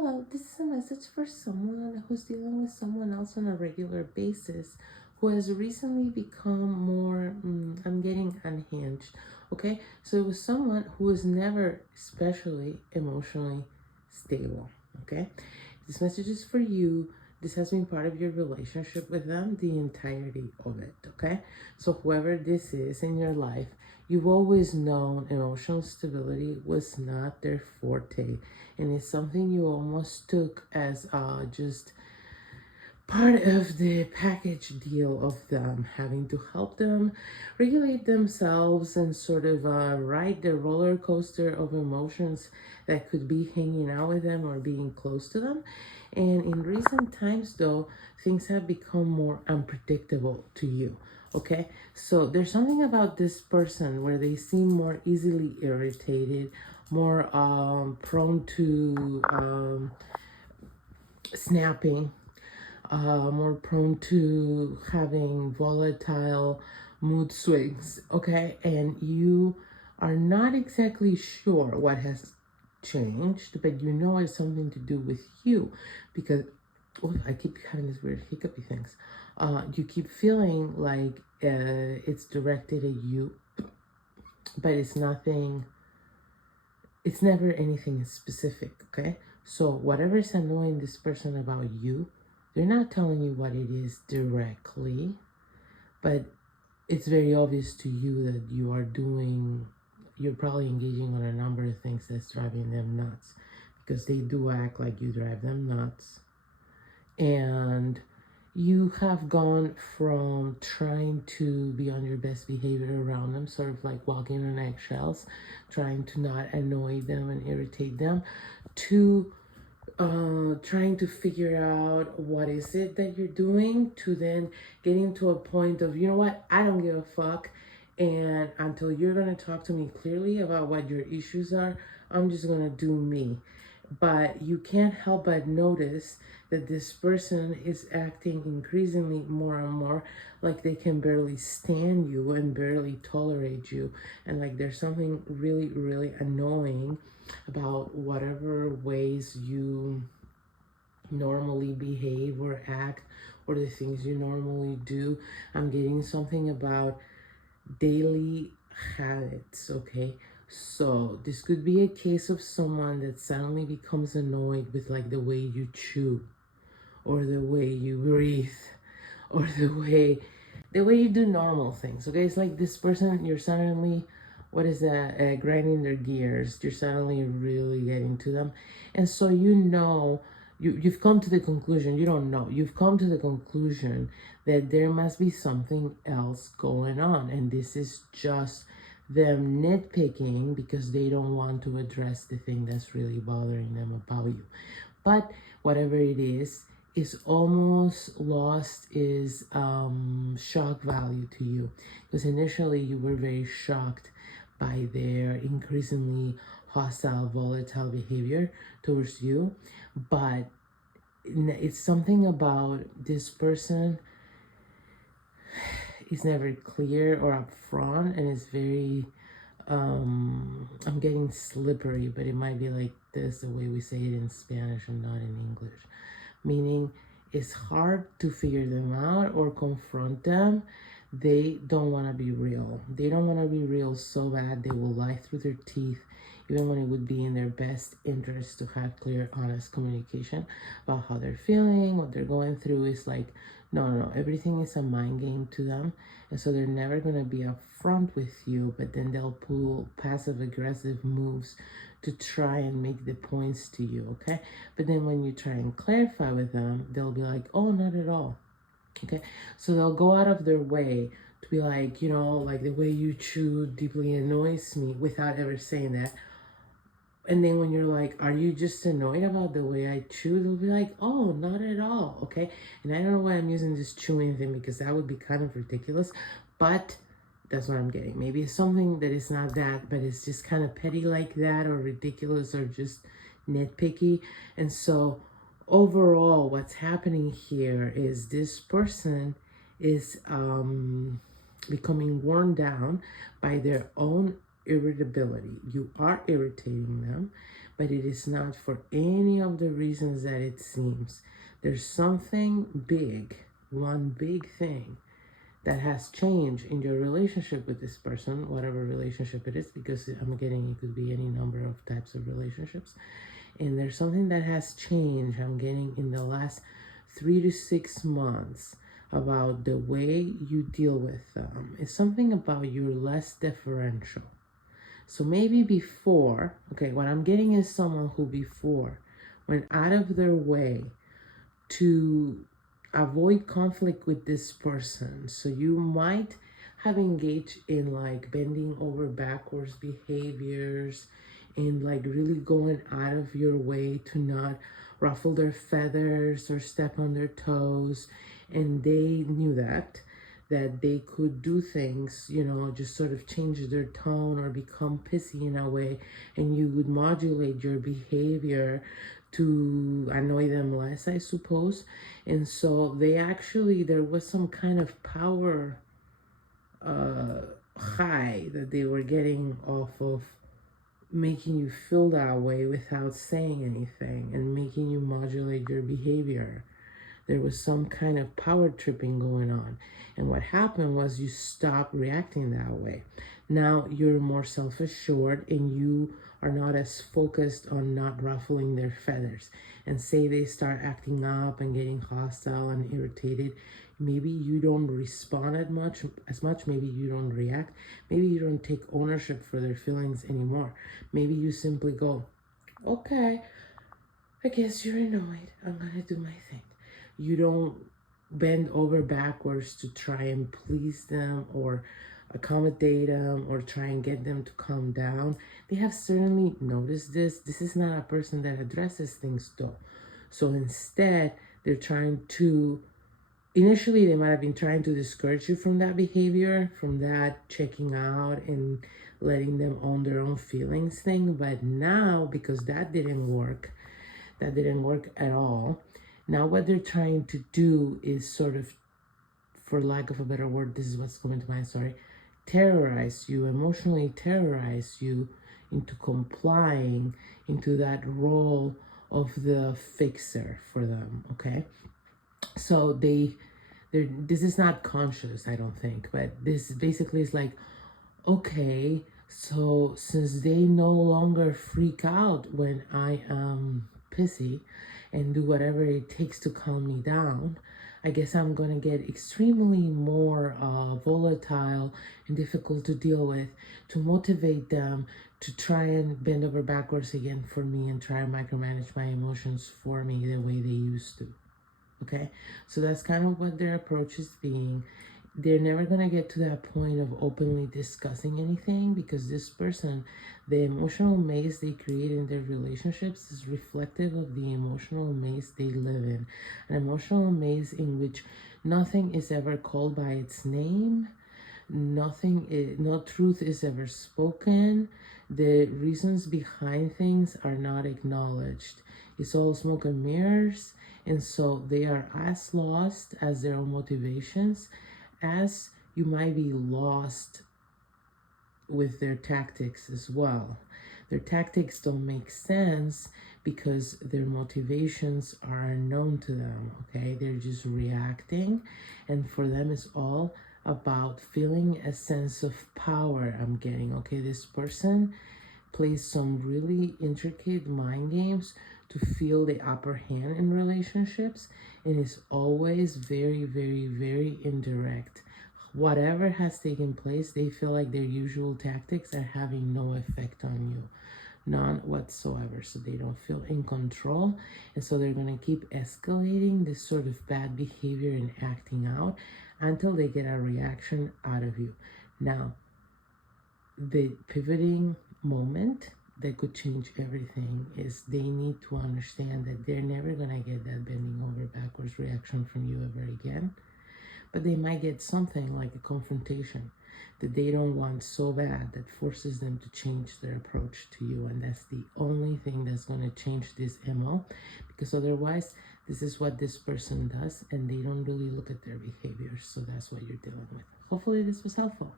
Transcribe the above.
Hello, this is a message for someone who's dealing with someone else on a regular basis who has recently become more, I'm getting unhinged. Okay, so it was someone who was never especially emotionally stable. Okay, this message is for you. This has been part of your relationship with them, the entirety of it. Okay, so whoever this is in your life, you've always known emotional stability was not their forte, and it's something you almost took as just part of the package deal of them having to help them regulate themselves and sort of ride the roller coaster of emotions that could be hanging out with them or being close to them. And in recent times, though, things have become more unpredictable to you. Okay, so there's something about this person where they seem more easily irritated, more prone to snapping, more prone to having volatile mood swings. Okay, and you are not exactly sure what has changed, but you know it's something to do with you because I keep having this weird hiccupy things. You keep feeling like it's directed at you, but it's nothing. It's never anything specific. Okay, so whatever is annoying this person about you, they're not telling you what it is directly, but it's very obvious to you that you're probably engaging on a number of things that's driving them nuts because they do act like you drive them nuts. And you have gone from trying to be on your best behavior around them, sort of like walking on eggshells, trying to not annoy them and irritate them, to trying to figure out what is it that you're doing, to then getting to a point of, you know what, I don't give a fuck, and until you're going to talk to me clearly about what your issues are, I'm just going to do me. But you can't help but notice that this person is acting increasingly more and more like they can barely stand you and barely tolerate you, and like there's something really, really annoying about whatever ways you normally behave or act or the things you normally do. I'm getting something about daily habits. Okay, so this could be a case of someone that suddenly becomes annoyed with like the way you chew or the way you breathe or the way you do normal things. Okay, it's like this person, you're suddenly, what is that, grinding their gears. You're suddenly really getting to them, and so you've come to the conclusion, you don't know, you've come to the conclusion that there must be something else going on, and this is just them nitpicking because they don't want to address the thing that's really bothering them about you. But whatever it is almost lost is shock value to you, because initially you were very shocked by their increasingly hostile, volatile behavior towards you. But it's something about this person is never clear or upfront, and it's very I'm getting slippery, but it might be like this the way we say it in Spanish and not in English, meaning it's hard to figure them out or confront them. They don't want to be real. They don't want to be real so bad they will lie through their teeth, even when it would be in their best interest to have clear, honest communication about how they're feeling, what they're going through. Is like, no, everything is a mind game to them. And so they're never going to be upfront with you, but then they'll pull passive aggressive moves to try and make the points to you, okay? But then when you try and clarify with them, they'll be like, oh, not at all. Okay, so they'll go out of their way to be like, like the way you chew deeply annoys me, without ever saying that. And then when you're like, are you just annoyed about the way I chew? They'll be like, oh, not at all. Okay, and I don't know why I'm using this chewing thing, because that would be kind of ridiculous, but that's what I'm getting. Maybe it's something that is not that, but it's just kind of petty like that, or ridiculous, or just nitpicky. And so overall, what's happening here is this person is becoming worn down by their own irritability. You are irritating them, but it is not for any of the reasons that it seems. There's something big, one big thing that has changed in your relationship with this person, whatever relationship it is, because I'm getting it could be any number of types of relationships. And there's something that has changed, I'm getting, in the last 3 to 6 months about the way you deal with them. It's something about you're less deferential. So maybe before, okay, what I'm getting is someone who before went out of their way to avoid conflict with this person. So you might have engaged in like bending over backwards behaviors and like really going out of your way to not ruffle their feathers or step on their toes. And they knew that they could do things, you know, just sort of change their tone or become pissy in a way, and you would modulate your behavior to annoy them less, I suppose. And so they actually, there was some kind of power high that they were getting off of making you feel that way without saying anything and making you modulate your behavior. There was some kind of power tripping going on. And what happened was you stopped reacting that way. Now you're more self-assured and you are not as focused on not ruffling their feathers. And say they start acting up and getting hostile and irritated, maybe you don't respond as much, maybe you don't react, maybe you don't take ownership for their feelings anymore. Maybe you simply go, okay, I guess you're annoyed, I'm gonna do my thing. You don't bend over backwards to try and please them or accommodate them or try and get them to calm down. They have certainly noticed this. This is not a person that addresses things though. So instead, they're trying to, initially they might have been trying to discourage you from that behavior, from that checking out and letting them own their own feelings thing. But now, because that didn't work at all, now what they're trying to do is sort of, for lack of a better word, this is what's coming to mind, sorry, terrorize you, emotionally terrorize you into complying into that role of the fixer for them, okay? So this is not conscious, I don't think, but this basically is like, okay, so since they no longer freak out when I am pissy and do whatever it takes to calm me down, I guess I'm gonna get extremely more volatile and difficult to deal with to motivate them to try and bend over backwards again for me and try and micromanage my emotions for me the way they used to. Okay, so that's kind of what their approach is being. They're never going to get to that point of openly discussing anything because this person, the emotional maze they create in their relationships is reflective of the emotional maze they live in. An emotional maze in which nothing is ever called by its name, no truth is ever spoken, the reasons behind things are not acknowledged. It's all smoke and mirrors, and so they are as lost as their own motivations as you might be lost with their tactics as well. Their tactics don't make sense because their motivations are unknown to them, okay? They're just reacting, and for them it's all about feeling a sense of power. I'm getting, okay, this person plays some really intricate mind games to feel the upper hand in relationships, and is always very, very, very indirect. Whatever has taken place, they feel like their usual tactics are having no effect on you, none whatsoever. So they don't feel in control, and so they're going to keep escalating this sort of bad behavior and acting out until they get a reaction out of you. Now, the pivoting moment that could change everything is they need to understand that they're never going to get that bending over backwards reaction from you ever again. But they might get something like a confrontation that they don't want so bad that forces them to change their approach to you. And that's the only thing that's going to change this MO, because otherwise this is what this person does and they don't really look at their behaviors. So that's what you're dealing with. Hopefully this was helpful.